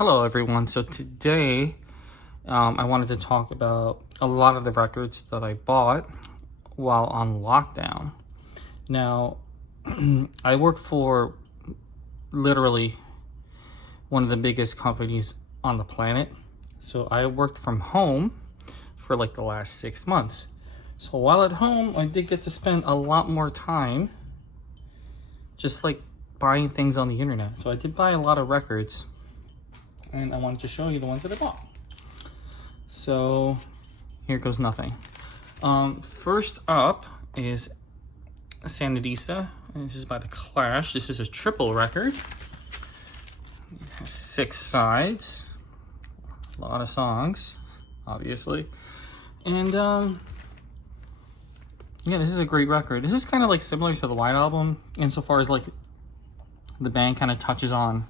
Hello everyone. So today I wanted to talk about a lot of the records that I bought while on lockdown. Now, I work for literally one of the biggest companies on the planet. So I worked from home for like the last 6 months. So while at home, I did get to spend a lot more time just like buying things on the internet. So I did buy a lot of records, and I wanted to show you the ones that I bought. So here goes nothing. First up is Sanadista, and this is by The Clash. This is a triple record. It has 6 sides, a lot of songs, obviously. And yeah, this is a great record. This is kind of like similar to the White Album insofar as like the band kind of touches on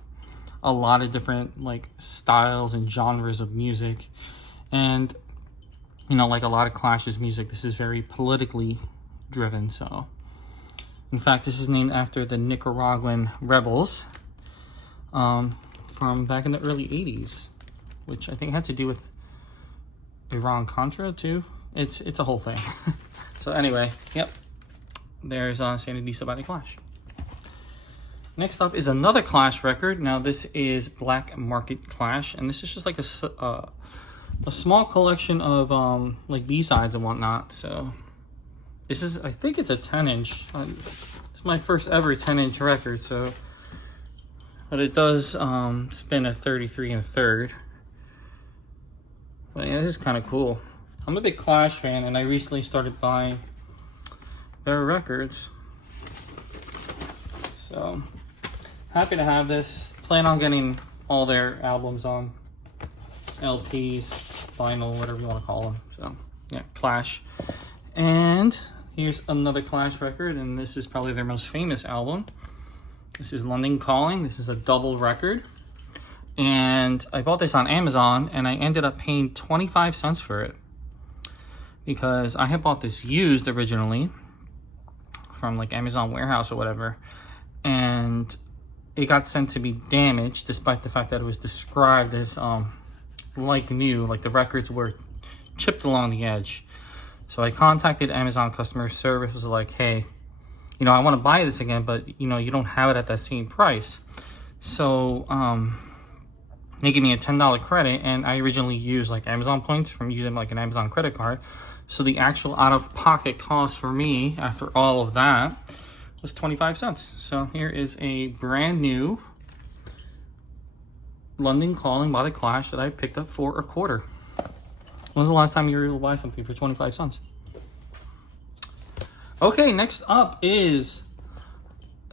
a lot of different like styles and genres of music. And you know, like a lot of Clash's music, this is very politically driven. So in fact, this is named after the Nicaraguan rebels from back in the early 80s, which I think had to do with Iran-Contra too. It's a whole thing. So anyway, yep, there's Sanadista by The Clash. Next up is another Clash record. Now this is Black Market Clash, and this is just like a small collection of like B-sides and whatnot. So this is, I think it's a 10-inch. It's my first ever 10-inch record. So, but it does spin at 33 1/3. But yeah, this is kind of cool. I'm a big Clash fan, and I recently started buying their records. So happy to have this. Plan on getting all their albums on LPs, vinyl, whatever you want to call them. So yeah, Clash. And here's another Clash record, and this is probably their most famous album. This is London Calling. This is a double record, and I bought this on Amazon, and I ended up paying 25 cents for it because I had bought this used originally from like Amazon warehouse or whatever, and it got sent to be damaged despite the fact that it was described as like new, like the records were chipped along the edge. So I contacted Amazon customer service, was like, hey, you know, I want to buy this again, but you know, you don't have it at that same price. So they gave me a $10 credit, and I originally used like Amazon points from using like an Amazon credit card. So the actual out-of-pocket cost for me after all of that was 25 cents. So here is a brand new London Calling by The Clash that I picked up for a quarter. When was the last time you were able to buy something for 25 cents? Okay, next up is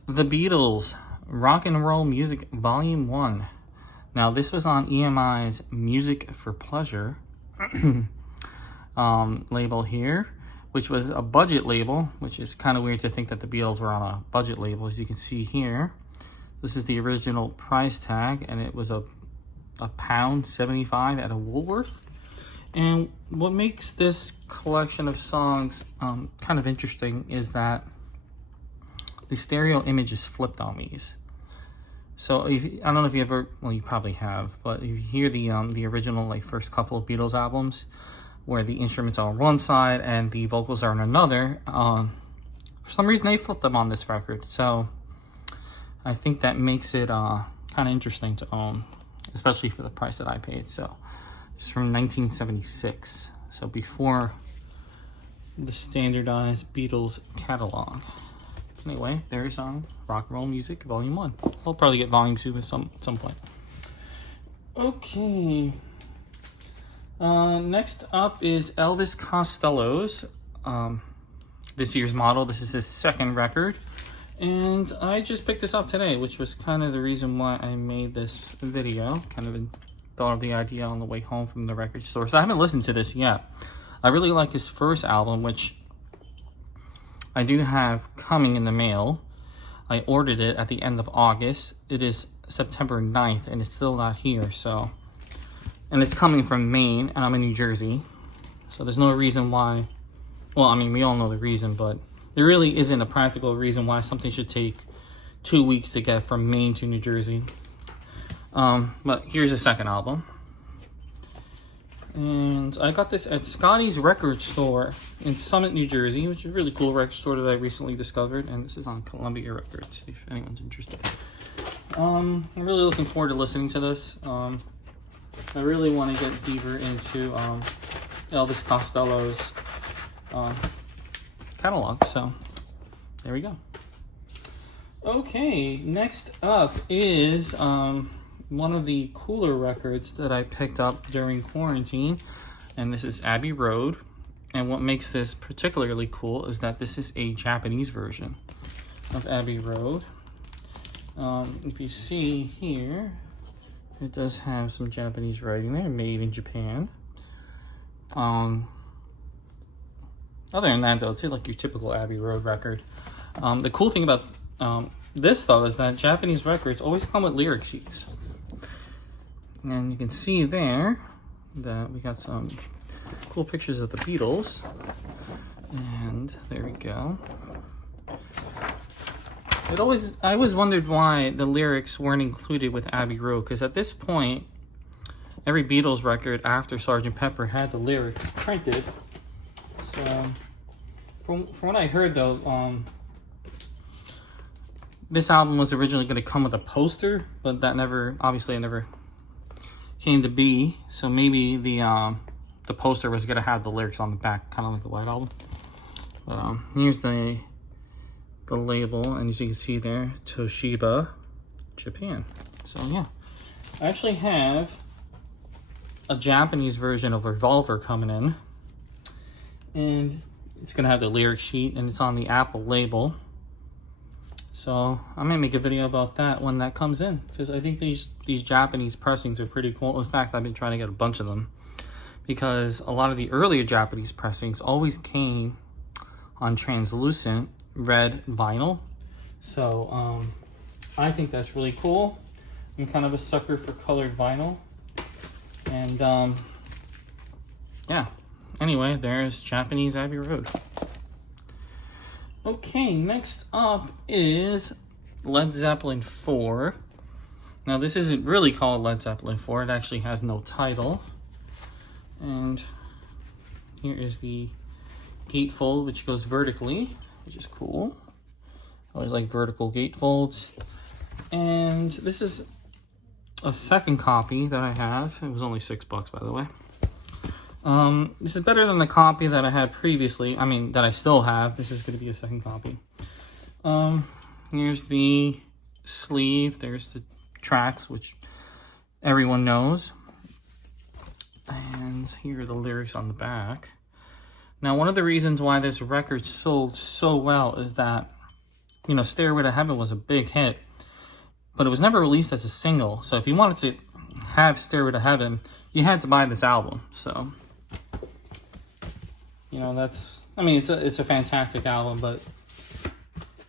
The Beatles, Rock and Roll Music Volume 1. Now this was on EMI's Music for Pleasure label here, which was a budget label, which is kind of weird to think that the Beatles were on a budget label. As you can see here, this is the original price tag, and it was a £1.75 at a Woolworth. And what makes this collection of songs kind of interesting is that the stereo image is flipped on these. So if, I don't know if you ever, well, you probably have, but if you hear the original like first couple of Beatles albums, where the instruments are on one side and the vocals are on another, for some reason they flipped them on this record. So I think that makes it kind of interesting to own, especially for the price that I paid. So it's from 1976, so before the standardized Beatles catalog. Anyway, there's Rock and Roll Music Volume 1. I'll probably get Volume 2 at some point. Okay. Next up is Elvis Costello's this year's model. This is his second record, and I just picked this up today, which was kind of the reason why I made this video. Kind of thought of the idea on the way home from the record store. So I haven't listened to this yet. I really like his first album, which I do have coming in the mail. I ordered it at the end of August. It is September 9th, and it's still not here. So, and it's coming from Maine, and I'm in New Jersey. So there's no reason why, well, I mean, we all know the reason, but there really isn't a practical reason why something should take 2 weeks to get from Maine to New Jersey. But here's the second album. And I got this at Scotty's record store in Summit, New Jersey, which is a really cool record store that I recently discovered. And this is on Columbia Records, if anyone's interested. I'm really looking forward to listening to this. I really want to get deeper into Elvis Costello's catalog. So there we go. Okay, next up is one of the cooler records that I picked up during quarantine, and this is Abbey Road. And what makes this particularly cool is that this is a Japanese version of Abbey Road. If you see here, it does have some Japanese writing there, made in Japan. Other than that, though, it's like your typical Abbey Road record. The cool thing about this, though, is that Japanese records always come with lyric sheets. And you can see there that we got some cool pictures of the Beatles. And there we go. I always wondered why the lyrics weren't included with Abbey Road, because at this point, every Beatles record after Sgt. Pepper had the lyrics printed. So, from what I heard, though, this album was originally going to come with a poster, but that obviously never came to be. So maybe the poster was going to have the lyrics on the back, kind of like the White Album. But here's the label, and as you can see there, Toshiba, Japan. So yeah, I actually have a Japanese version of Revolver coming in, and it's gonna have the lyric sheet, and it's on the Apple label. So I may make a video about that when that comes in, because I think these Japanese pressings are pretty cool. In fact, I've been trying to get a bunch of them, because a lot of the earlier Japanese pressings always came on translucent red vinyl. So I think that's really cool. I'm kind of a sucker for colored vinyl. And yeah, anyway, there's Japanese Abbey Road. Okay, next up is Led Zeppelin 4. Now this isn't really called Led Zeppelin 4, it actually has no title. And here is the gatefold, which goes vertically, which is cool. I always like vertical gatefolds. And this is a second copy that I have. It was only $6, by the way. This is better than the copy that I had previously. I mean, that I still have. This is going to be a second copy. Here's the sleeve. There's the tracks, which everyone knows. And here are the lyrics on the back. Now, one of the reasons why this record sold so well is that, you know, Stairway to Heaven was a big hit, but it was never released as a single. So if you wanted to have Stairway to Heaven, you had to buy this album. So, you know, it's a fantastic album, but,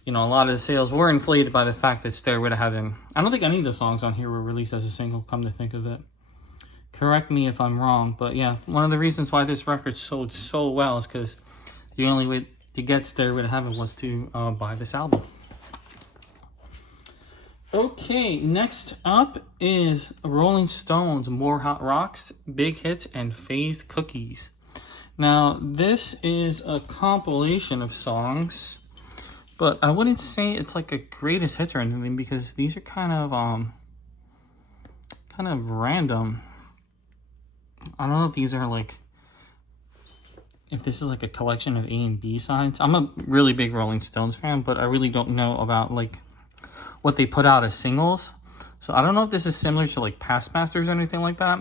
you know, a lot of the sales were inflated by the fact that Stairway to Heaven, I don't think any of the songs on here were released as a single, come to think of it. Correct me if I'm wrong, but yeah, one of the reasons why this record sold so well is because the only way to get Stairway to Heaven was to buy this album. Okay, next up is Rolling Stones, More Hot Rocks, Big Hits, and Phased Cookies. Now, this is a compilation of songs, but I wouldn't say it's like a greatest hits or anything, because these are kind of random. I don't know if these are like, if this is like a collection of A and B sides. I'm a really big Rolling Stones fan, but I really don't know about like what they put out as singles. So I don't know if this is similar to like Past Masters or anything like that.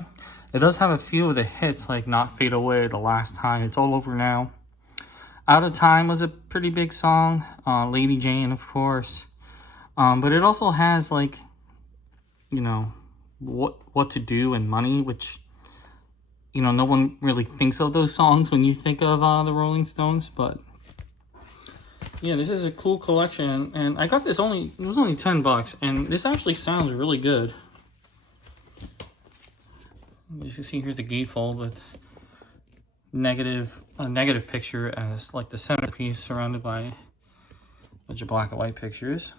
It does have a few of the hits, like Not Fade Away, The Last Time, It's All Over Now. Out of Time was a pretty big song. Lady Jane, of course. But it also has like, you know, What to Do and Money, which, you know, no one really thinks of those songs when you think of the Rolling Stones, but yeah, this is a cool collection, and I got this it was only $10, and this actually sounds really good. You can see here's the gatefold with a negative picture as like the centerpiece, surrounded by a bunch of black and white pictures.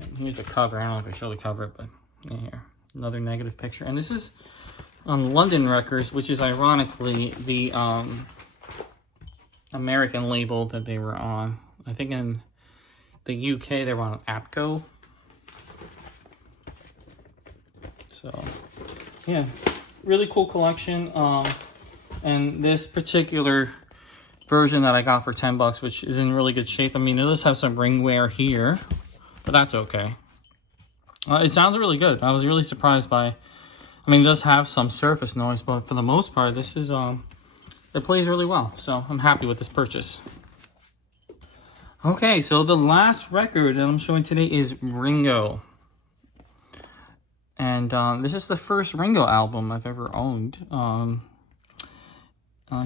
And here's the cover. I don't know if I show the cover, but Here, another negative picture. And this is on London Records, which is ironically the American label that they were on. I think in the UK they were on APCO. So, yeah, really cool collection. And this particular version that I got for $10, which is in really good shape. I mean, it does have some ring wear here, but that's okay. It sounds really good. I was really surprised by, I mean, it does have some surface noise, but for the most part, this is, it plays really well. So I'm happy with this purchase. Okay, so the last record that I'm showing today is Ringo. And this is the first Ringo album I've ever owned.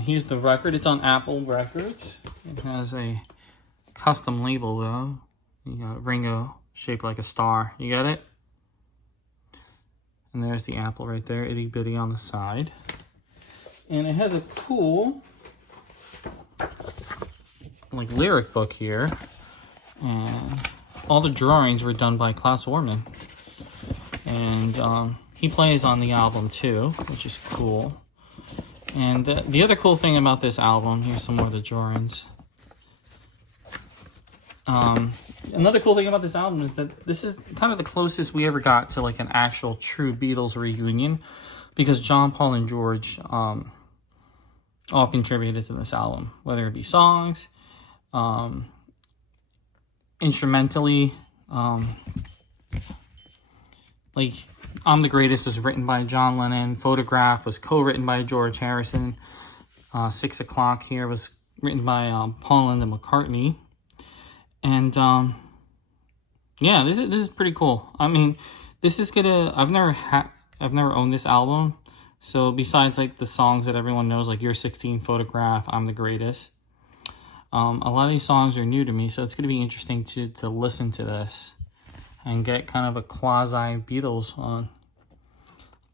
Here's the record. It's on Apple Records. It has a custom label, though. You got Ringo shaped like a star. You got it? And there's the Apple right there, itty bitty on the side. And it has a cool, like, lyric book here. And all the drawings were done by Klaus Orman. And he plays on the album too, which is cool. And the other cool thing about this album, here's some more of the drawings. Another cool thing about this album is that this is kind of the closest we ever got to like an actual true Beatles reunion, because John, Paul, and George all contributed to this album, whether it be songs, instrumentally, like I'm the Greatest was written by John Lennon, Photograph was co-written by George Harrison, 6 O'Clock here was written by Paul and McCartney. And yeah, this is pretty cool. I mean, this is gonna, I've never owned this album, so besides like the songs that everyone knows, like You're 16, Photograph, I'm the Greatest, a lot of these songs are new to me, so it's gonna be interesting to listen to this and get kind of a quasi Beatles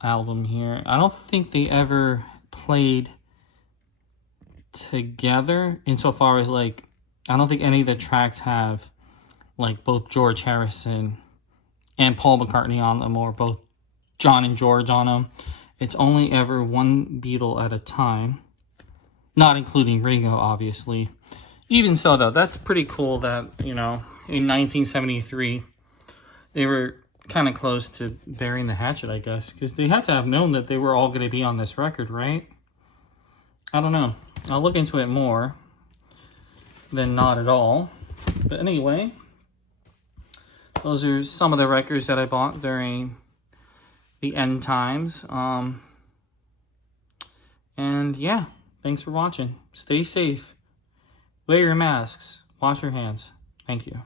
album here. I don't think they ever played together insofar as like, I don't think any of the tracks have like both George Harrison and Paul McCartney on them, or both John and George on them. It's only ever one Beatle at a time, not including Ringo, obviously. Even so, though, that's pretty cool that, you know, in 1973, they were kind of close to burying the hatchet, I guess, because they had to have known that they were all going to be on this record, right? I don't know. I'll look into it more than not at all. But anyway, those are some of the records that I bought during the end times. And yeah, thanks for watching. Stay safe. Wear your masks. Wash your hands. Thank you.